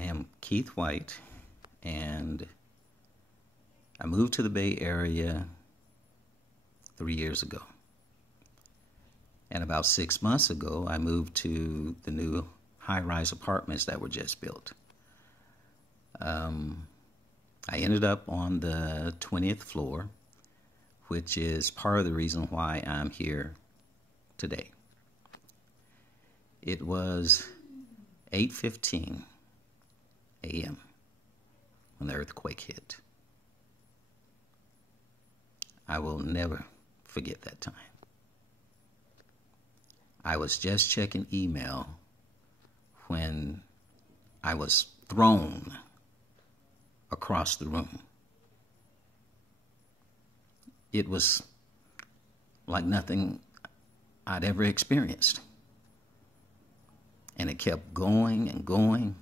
I am Keith White, and I moved to the Bay Area 3 years ago. And about 6 months ago, I moved to the new high-rise apartments that were just built. I ended up on the 20th floor, which is part of the reason why I'm here today. It was 8:15 a.m. when the earthquake hit. I will never forget that time. I was just checking email when I was thrown across the room. It was like nothing I'd ever experienced. And it kept going and going.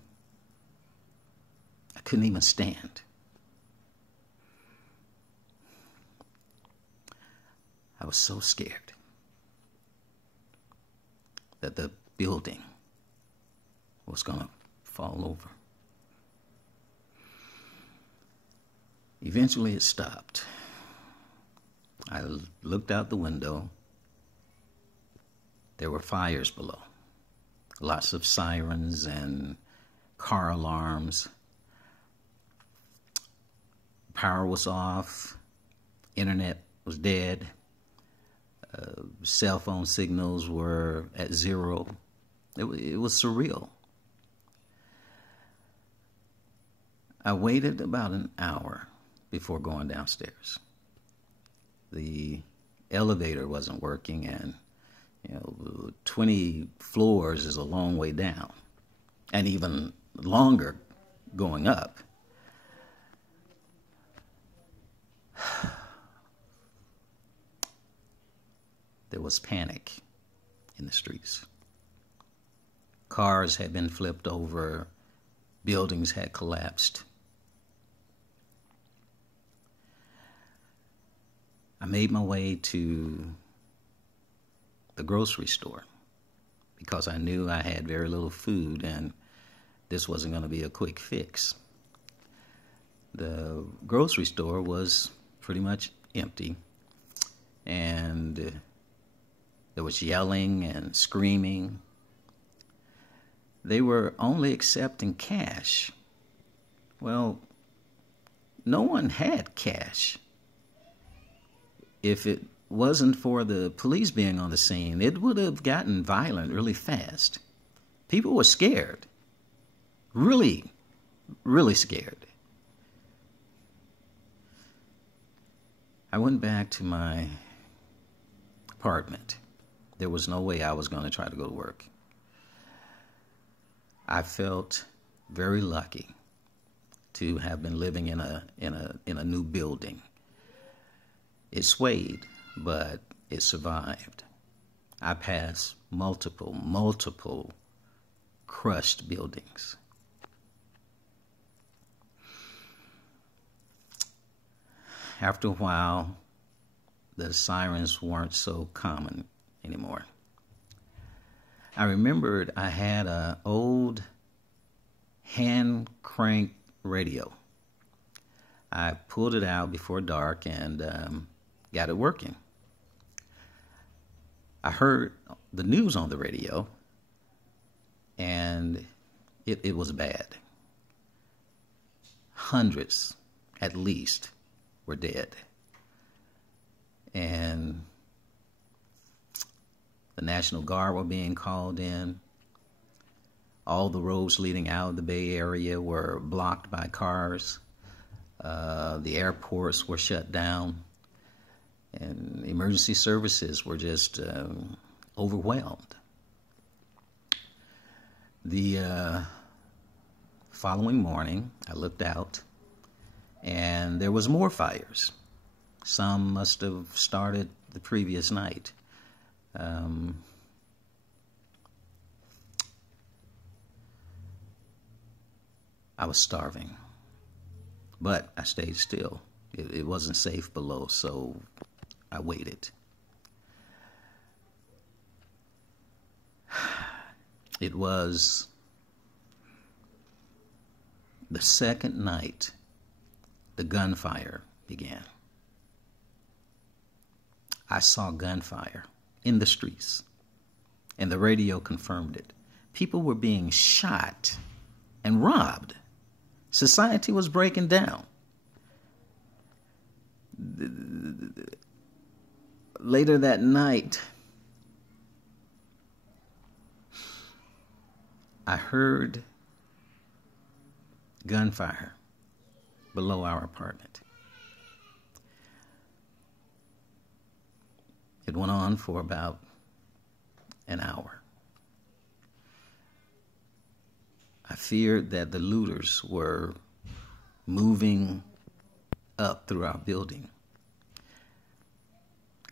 I couldn't even stand. I was so scared that the building was going to fall over. Eventually it stopped. I looked out the window. There were fires below. Lots of sirens and car alarms. Power was off. Internet was dead. Cell phone signals were at zero. It was surreal. I waited about an hour before going downstairs. The elevator wasn't working, and 20 floors is a long way down, and even longer going up. There was panic in the streets. Cars had been flipped over. Buildings had collapsed. I made my way to the grocery store because I knew I had very little food and this wasn't going to be a quick fix. The grocery store was pretty much empty, and there was yelling and screaming. They were only accepting cash. Well, no one had cash. If it wasn't for the police being on the scene, it would have gotten violent really fast. People were scared. Really, really scared. I went back to my apartment. There was no way I was going to try to go to work. I felt very lucky to have been living in a new building. It swayed, but it survived. I passed multiple crushed buildings. After a while, the sirens weren't so common anymore. I remembered I had an old hand crank radio. I pulled it out before dark and got it working. I heard the news on the radio, and it was bad. Hundreds, at least, were dead. And the National Guard were being called in. All the roads leading out of the Bay Area were blocked by cars. The airports were shut down. And emergency services were just overwhelmed. The following morning, I looked out, and there was more fires. Some must have started the previous night. I was starving, but I stayed still. It wasn't safe below, so I waited. It was The second night, the gunfire began. I saw gunfire in the streets, and the radio confirmed it. People were being shot and robbed. Society was breaking down. Later that night, I heard gunfire below our apartment. It went on for about an hour. I feared that the looters were moving up through our building.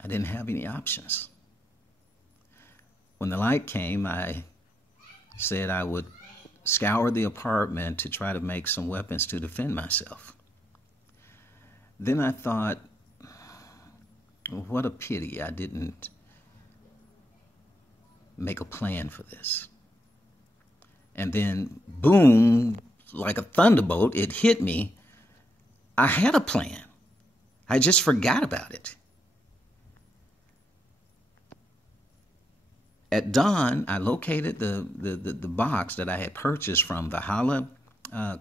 I didn't have any options. When the light came, I said I would scour the apartment to try to make some weapons to defend myself. Then I thought, what a pity I didn't make a plan for this. And then, boom, like a thunderbolt, it hit me. I had a plan. I just forgot about it. At dawn, I located the box that I had purchased from Valhalla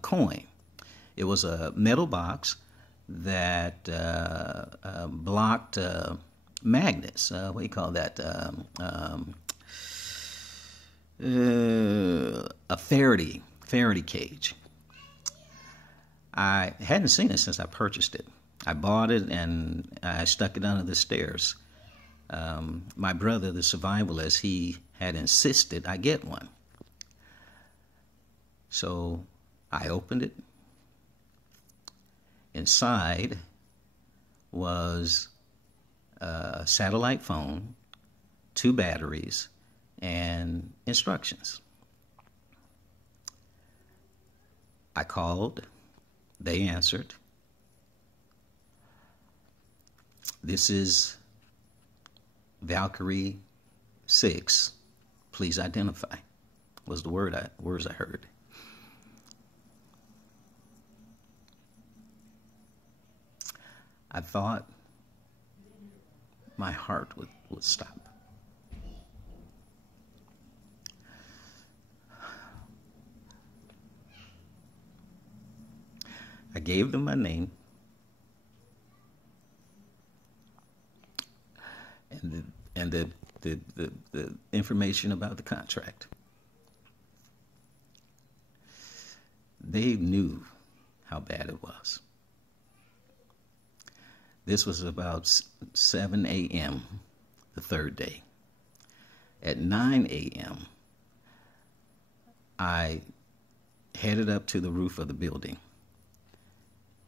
Coin. It was a metal box that blocked magnets. What do you call that? A Faraday cage. I hadn't seen it since I purchased it. I bought it and I stuck it under the stairs. My brother, the survivalist, he had insisted I get one. So I opened it. Inside was a satellite phone, 2 batteries, and instructions. I called. They answered. This is Valkyrie 6. Please identify. Was the words I heard. I thought my heart would stop. I gave them my name and the information about the contract. They knew how bad it was. This was about 7 a.m. the third day. At 9 a.m., I headed up to the roof of the building.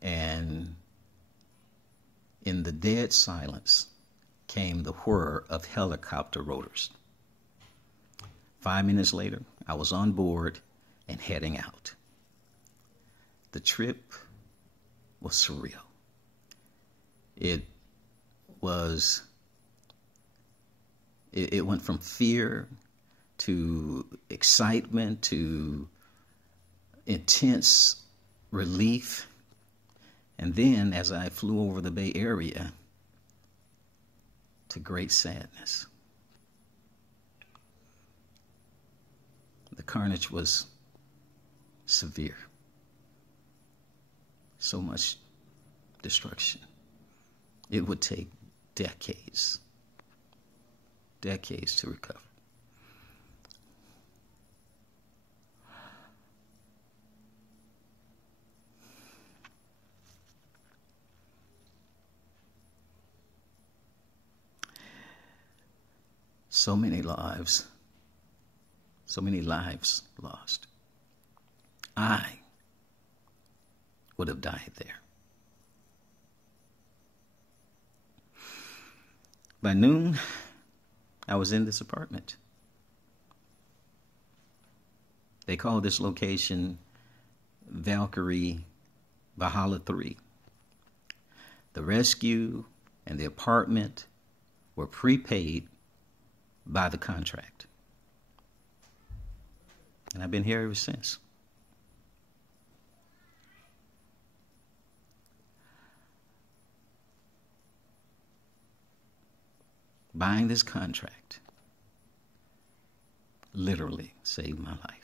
And in the dead silence came the whir of helicopter rotors. 5 minutes later, I was on board and heading out. The trip was surreal. It went from fear to excitement to intense relief. And then, as I flew over the Bay Area, to great sadness. The carnage was severe. So much destruction. It would take decades to recover. So many lives lost. I would have died there. By noon, I was in this apartment. They call this location Valkyrie Valhalla 3. The rescue and the apartment were prepaid by the contract. And I've been here ever since. buying this contract literally saved my life.